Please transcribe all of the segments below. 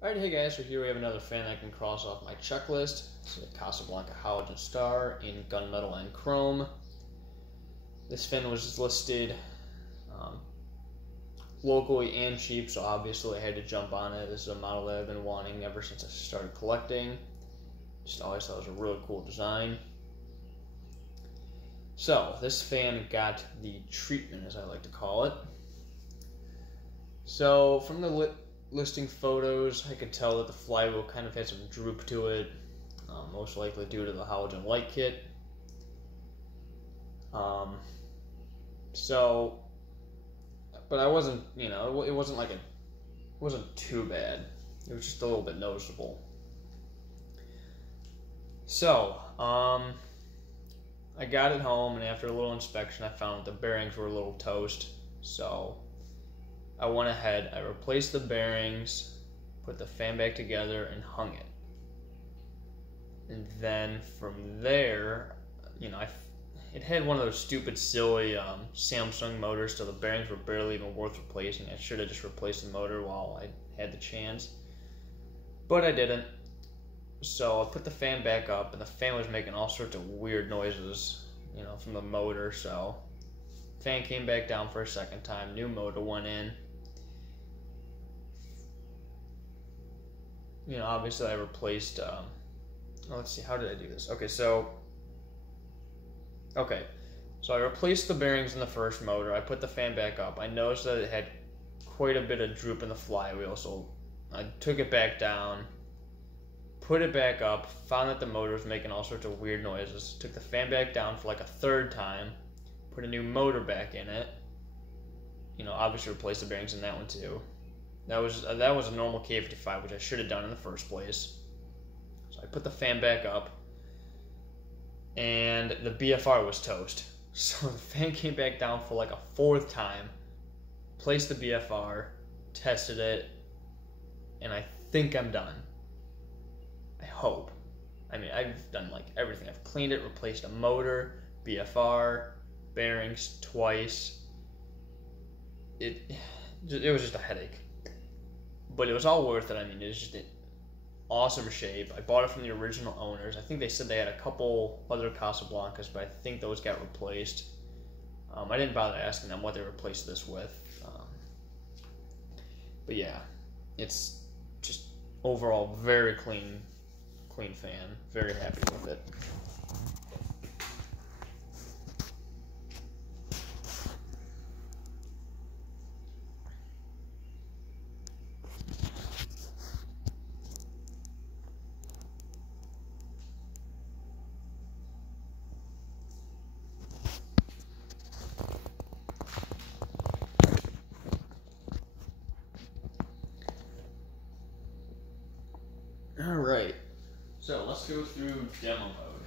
Alright, hey guys, so here we have another fan I can cross off my checklist. This is a Casablanca Halogen Star in gunmetal and chrome. This fan was listed locally and cheap, so obviously I had to jump on it. This is a model that I've been wanting ever since I started collecting. Just always thought it was a really cool design. So, this fan got the treatment, as I like to call it. So, from the listing photos, I could tell that the flywheel kind of had some droop to it, most likely due to the halogen light kit. But I wasn't, it wasn't too bad. It was just a little bit noticeable. So, I got it home, and after a little inspection, I found that the bearings were a little toast. So, I went ahead, I replaced the bearings, put the fan back together, and hung it. And then from there, it had one of those stupid, silly Samsung motors, so the bearings were barely even worth replacing. I should have just replaced the motor while I had the chance. But I didn't. So I put the fan back up, and the fan was making all sorts of weird noises, from the motor. So fan came back down for a second time, new motor went in. Obviously I replaced, let's see, how did I do this? So I replaced the bearings in the first motor. I put the fan back up. I noticed that it had quite a bit of droop in the flywheel, so I took it back down, put it back up, found that the motor was making all sorts of weird noises, took the fan back down for like a third time, put a new motor back in it, obviously replaced the bearings in that one too. That was a normal K55, which I should have done in the first place. So I put the fan back up, and the BFR was toast. So the fan came back down for like a fourth time, placed the BFR, tested it, and I think I'm done. I hope. I've done like everything. I've cleaned it, replaced a motor, BFR, bearings twice. It was just a headache. But it was all worth it. It was just an awesome shape. I bought it from the original owners. I think they said they had a couple other Casablancas, but I think those got replaced. I didn't bother asking them what they replaced this with. But yeah, it's just overall very clean fan. Very happy with it. Alright, so let's go through demo mode.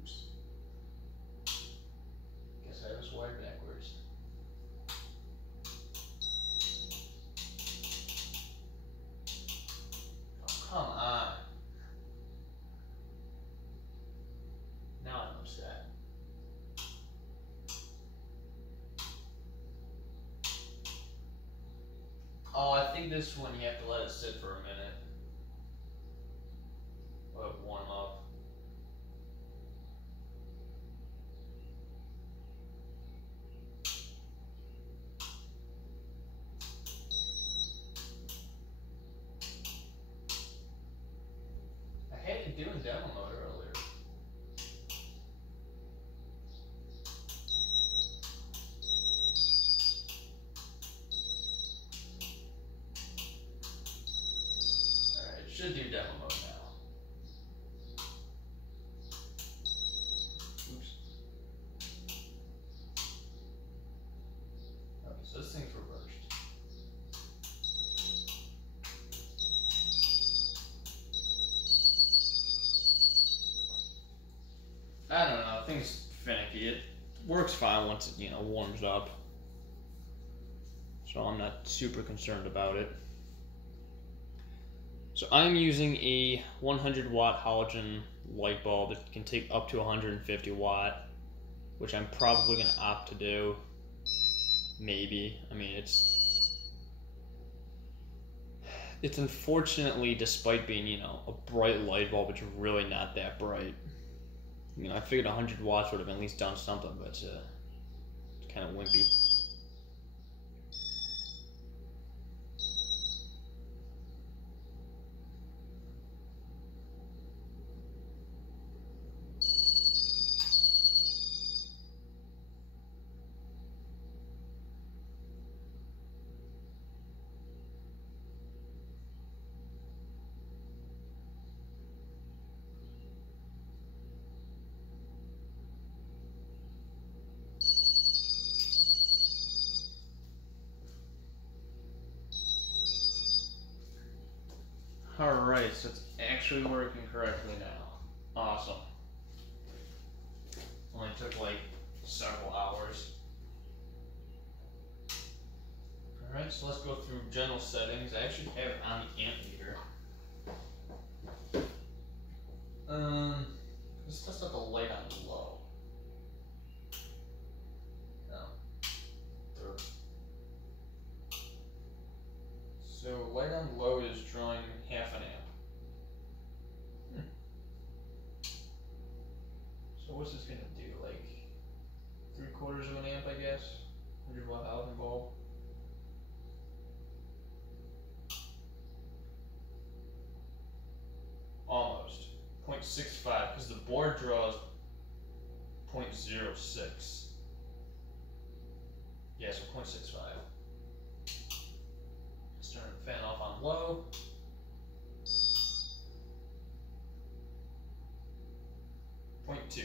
Oops. Guess I was wired backwards. Oh, come on. Now I noticed that. Oh, I think this one you have to let it sit for a minute. Let it warm up. I had it doing demo mode earlier. Should do demo mode now. Oops. Okay, so this thing's reversed. I don't know, thing's finicky. It works fine once it, warms up. So I'm not super concerned about it. So I'm using a 100 watt halogen light bulb. It can take up to 150 watt. which I'm probably going to opt to do. Maybe. I mean, it's unfortunately, despite being, you know, a bright light bulb, it's really not that bright. You know, I figured 100 watts would have at least done something, but it's kind of wimpy. Alright, so it's actually working correctly now. Awesome. Only took like several hours. Alright, so let's go through general settings. I actually have it on the amp meter. Let's test out the light on low. No. So light on low is drawing half an amp. So what's this gonna do? Like 3/4 of an amp, I guess. 100 watt Halogen bulb. Almost. 0.65, because the board draws 0.06. Yeah, so 0.65. Let's turn the fan off on low. Point 2.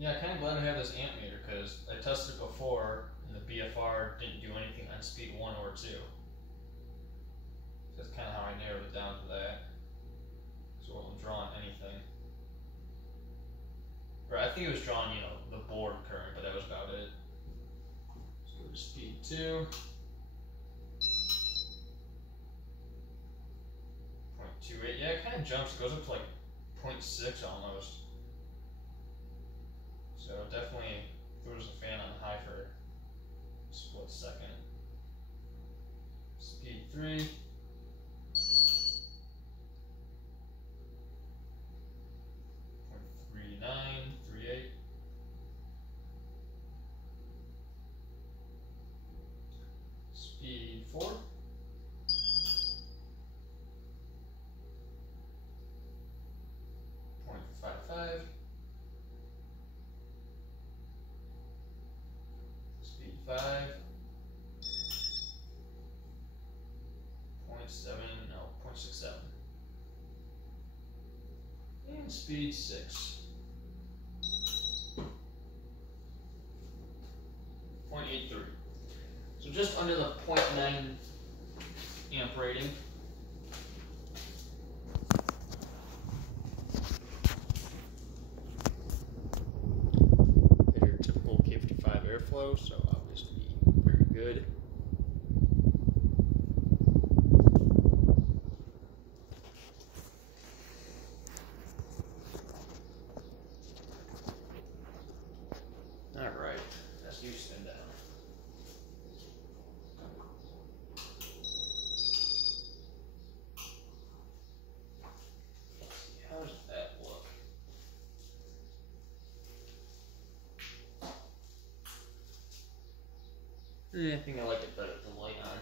Yeah, I'm kind of glad I have this amp meter because I tested it before and the BFR didn't do anything on speed 1 or 2. So that's kind of how I narrowed it down to that. So it wasn't drawing anything. Or I think it was drawing, you know, the board current, but that was about it. So go to speed 2. 0.28. Yeah, it kind of jumps. It goes up to like 0.6 almost. So definitely throws the fan on high for a split second. Speed 3. .3938. Speed 4. .55. Speed 5. 0.7, no, 0.67. And speed 6. 0.83. So just under the 0.9 amp rating. Your typical K55 airflow, so obviously very good. Alright, that's you spin down. Let's see, how does that look? I think I like it better with the light on.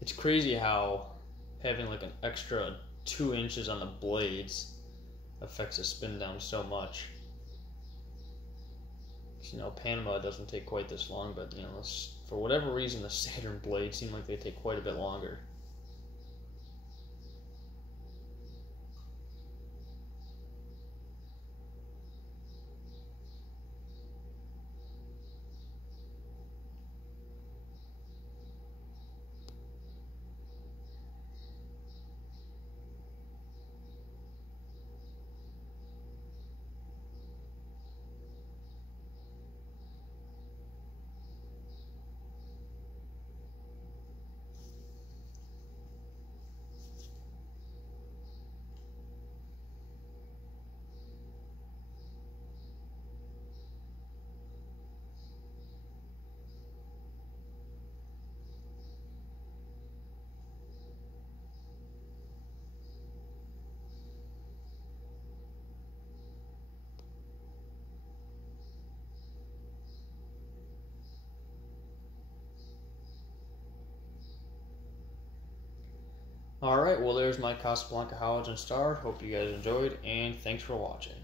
It's crazy how having like an extra 2 inches on the blades affects the spin down so much. You know, Panama doesn't take quite this long, but you know, for whatever reason, the Saturn blades seem like they take quite a bit longer. Alright, well there's my Casablanca Halogen Star. Hope you guys enjoyed, and thanks for watching.